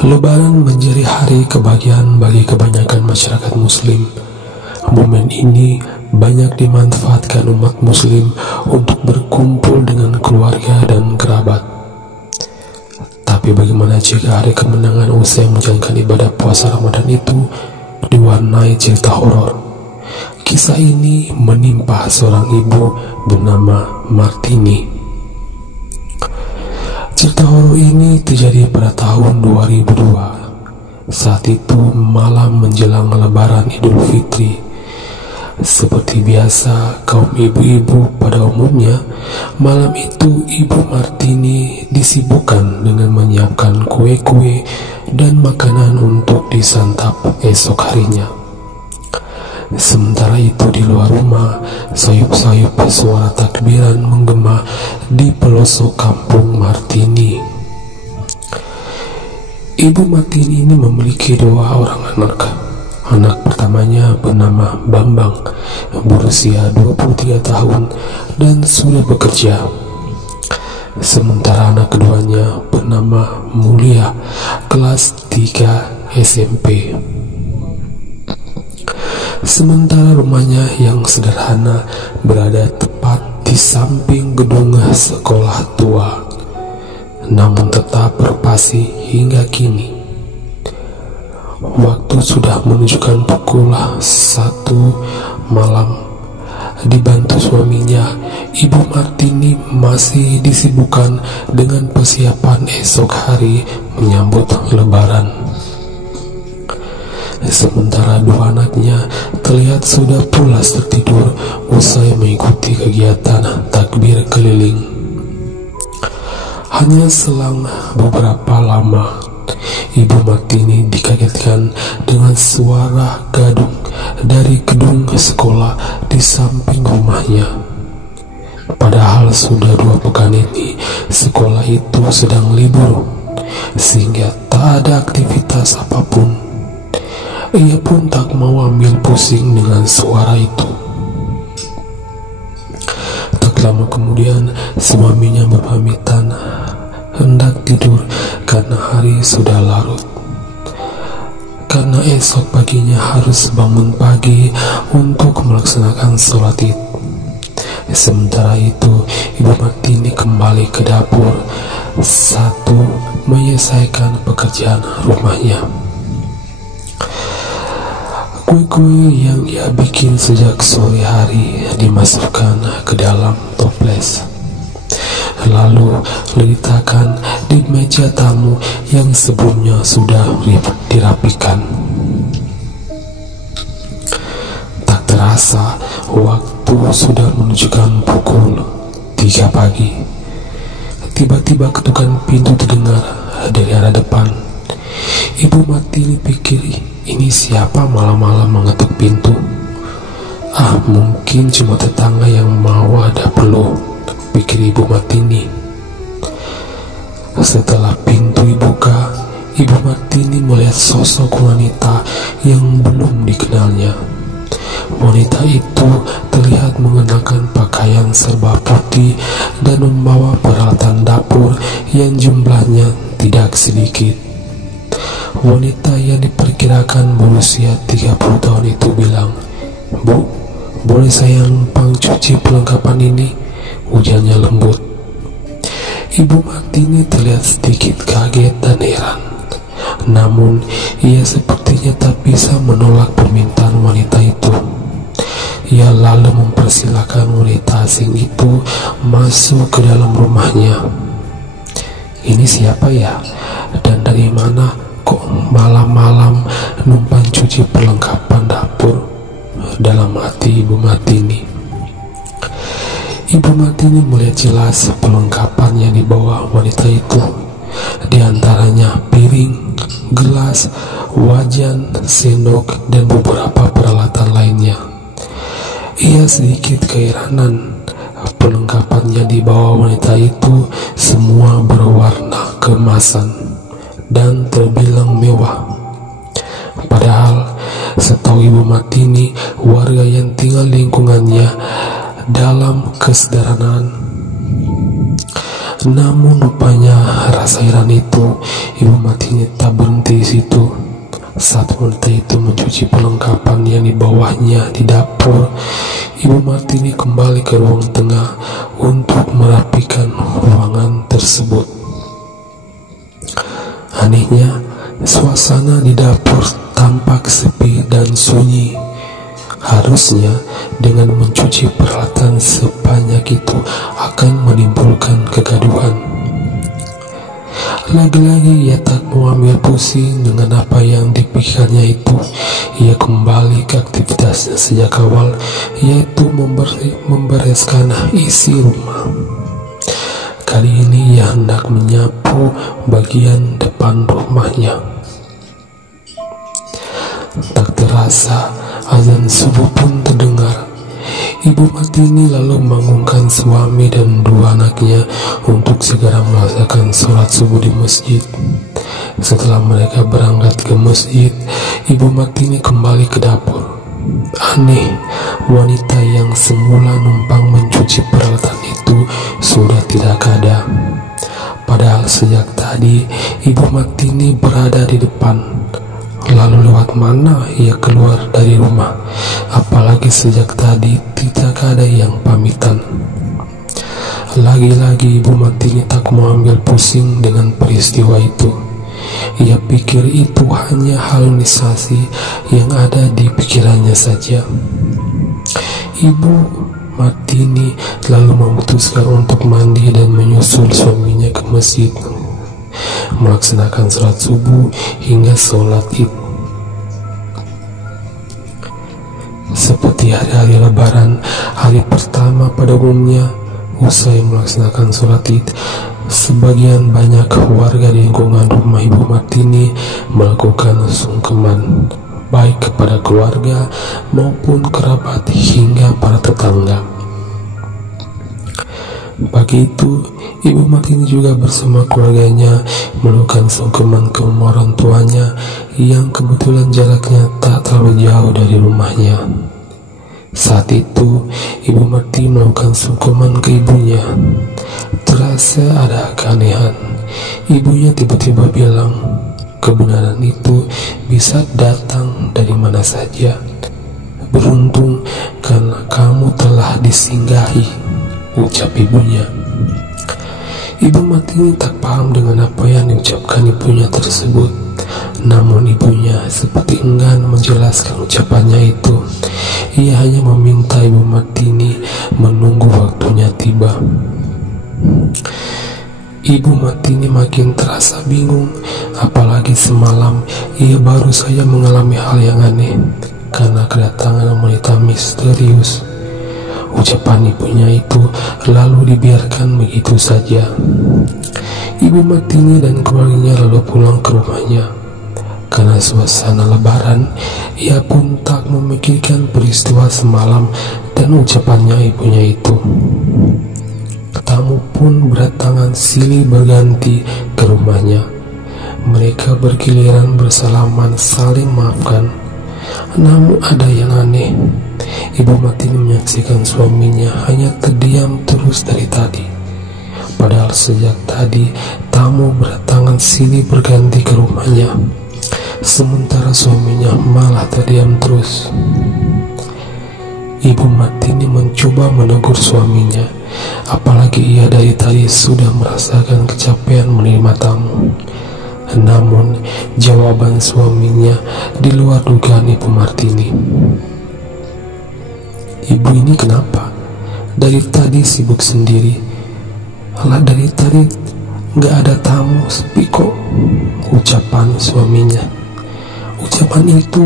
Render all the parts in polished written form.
Lebaran menjadi hari kebahagiaan bagi kebanyakan masyarakat Muslim. Momen ini banyak dimanfaatkan umat Muslim untuk berkumpul dengan keluarga dan kerabat. Tapi bagaimana jika hari kemenangan usai menjalankan ibadah puasa Ramadan itu diwarnai cerita horor? Kisah ini menimpa seorang ibu bernama Martini. Cerita horor ini terjadi pada tahun 2002. Saat itu malam menjelang Lebaran Idul Fitri. Seperti biasa kaum ibu-ibu pada umumnya, malam itu Ibu Martini disibukkan dengan menyiapkan kue-kue dan makanan untuk disantap esok harinya. Sementara itu di luar rumah, sayup-sayup suara takbiran menggema di pelosok kampung Martini. Ibu Martini ini memiliki dua orang anak. Anak pertamanya bernama Bambang, berusia 23 tahun dan sudah bekerja. Sementara anak keduanya bernama Mulia, kelas 3 SMP. Sementara rumahnya yang sederhana berada tepat di samping gedung sekolah tua, namun tetap beroperasi hingga kini. Waktu sudah menunjukkan pukul 1 malam. Dibantu suaminya, Ibu Martini masih disibukkan dengan persiapan esok hari menyambut Lebaran. Sementara dua anaknya terlihat sudah pulas tertidur usai mengikuti kegiatan takbir keliling. Hanya selang beberapa lama, Ibu Martini dikagetkan dengan suara gadung dari gedung sekolah di samping rumahnya. Padahal sudah 2 pekan ini sekolah itu sedang libur, sehingga tak ada aktivitas apapun. Ia pun tak mau ambil pusing dengan suara itu. Tak lama kemudian suaminya berpamitan hendak tidur karena hari sudah larut. Karena esok paginya harus bangun pagi untuk melaksanakan sholat Id. Sementara itu Ibu Martini kembali ke dapur satu menyelesaikan pekerjaan rumahnya. Kue-kue yang ia bikin sejak sore hari dimasukkan ke dalam toples, lalu diletakkan di meja tamu yang sebelumnya sudah dirapikan. Tak terasa waktu sudah menunjukkan pukul 3 pagi. Tiba-tiba ketukan pintu terdengar dari arah depan. Ibu Martini pikir, ini siapa malam-malam mengetuk pintu? Mungkin cuma tetangga yang mau ada perlu, pikir Ibu Martini. Setelah pintu dibuka, Ibu Martini melihat sosok wanita yang belum dikenalnya. Wanita itu terlihat mengenakan pakaian serba putih dan membawa peralatan dapur yang jumlahnya tidak sedikit. Wanita yang diperkirakan berusia 30 tahun itu bilang, "Bu, boleh saya numpang cuci perlengkapan ini?" Ujarnya lembut. Ibu Martini terlihat sedikit kaget dan heran. Namun, ia sepertinya tak bisa menolak permintaan wanita itu. Ia lalu mempersilahkan wanita asing itu masuk ke dalam rumahnya. Ini siapa ya? Dan dari mana kok malam-malam numpang cuci perlengkapan dapur? Dalam hati Ibu Martini. Ibu Martini melihat jelas perlengkapan yang dibawa wanita itu. Di antaranya piring, gelas, wajan, sendok, dan beberapa peralatan lainnya. Ia sedikit keheranan. Perlengkapan yang dibawa wanita itu semua berwarna keemasan dan terbilang mewah. Padahal setahu Ibu Martini, warga yang tinggal di lingkungannya dalam kesederhanaan. Namun rupanya rasa heran itu Ibu Martini tak berhenti di situ. Saat wanita itu mencuci perlengkapan yang dibawahnya di dapur, Ibu Martini kembali ke ruang tengah untuk merapikan ruangan tersebut. Anehnya, suasana di dapur tampak sepi dan sunyi. Harusnya dengan mencuci peralatan sebanyak itu akan menimbulkan kegaduhan. Lagi-lagi ia tak mau ambil pusing dengan apa yang dipikirnya itu. Ia kembali ke aktivitasnya sejak awal, yaitu membereskan isi rumah. Kali ini ia hendak menyapu bagian depan rumahnya. Tak terasa azan subuh pun terdengar. Ibu Martini lalu membangunkan suami dan dua anaknya untuk segera melaksanakan sholat subuh di masjid. Setelah mereka berangkat ke masjid, Ibu Martini kembali ke dapur. Aneh, wanita yang semula numpang mencuci peralatan itu sudah tidak ada. Padahal sejak tadi Ibu Martini berada di depan. Lalu lewat mana ia keluar dari rumah? Apalagi sejak tadi tidak ada yang pamitan. Lagi-lagi Ibu Martini tak mau ambil pusing dengan peristiwa itu. Ia pikir itu hanya halusinasi yang ada di pikirannya saja. Ibu Martini lalu memutuskan untuk mandi dan menyusul suaminya ke masjid, melaksanakan sholat subuh hingga sholat id. Seperti hari-hari lebaran, hari pertama pada umumnya, usai melaksanakan sholat id, sebagian banyak warga di lingkungan rumah Ibu Martini melakukan sungkeman, baik kepada keluarga maupun kerabat hingga para tetangga. Pagi itu, Ibu Martini juga bersama keluarganya melakukan sungkeman ke rumah orang tuanya yang kebetulan jaraknya tak terlalu jauh dari rumahnya. Saat itu, Ibu Martini melakukan sungkeman ke ibunya. Terasa ada keanehan. Ibunya tiba-tiba bilang, kebenaran itu bisa datang dari mana saja. Beruntung karena kamu telah disinggahi, ucap ibunya. Ibu Martini tak paham dengan apa yang diucapkan ibunya tersebut. Namun ibunya seperti enggan menjelaskan ucapannya itu. Ia hanya meminta Ibu Martini menunggu waktunya tiba. Ibu Martini makin terasa bingung, apalagi semalam ia baru saja mengalami hal yang aneh karena kedatangan wanita misterius. Ucapan ibunya itu lalu dibiarkan begitu saja. Ibu Martini dan keluarganya lalu pulang ke rumahnya. Karena suasana lebaran, ia pun tak memikirkan peristiwa semalam dan ucapannya ibunya itu. Tamu pun berdatangan silih berganti ke rumahnya. Mereka bergiliran bersalaman saling maafkan. Namun ada yang aneh. Ibu Martini menyaksikan suaminya hanya terdiam terus dari tadi. Padahal sejak tadi tamu berdatangan silih berganti ke rumahnya, sementara suaminya malah terdiam terus. Ibu Martini mencoba menegur suaminya, apalagi ia dari tadi sudah merasakan kecapean menerima tamu. Namun jawaban suaminya di luar dugaan Ibu Martini. Ibu ini kenapa? Dari tadi sibuk sendiri. Alah, dari tadi gak ada tamu, sepi kok, ucapan suaminya. Ucapan itu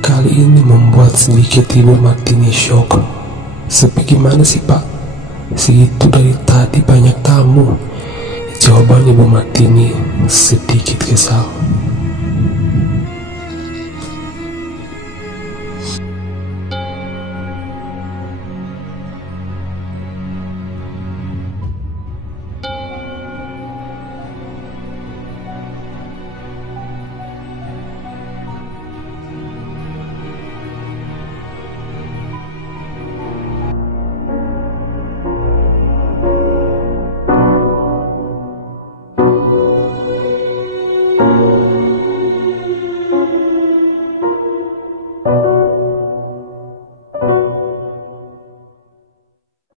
kali ini membuat sedikit Ibu Martini shock. Sepi gimana sih Pak? Segitu dari tadi banyak tamu. Jawaban Ibu Martini sedikit kesal.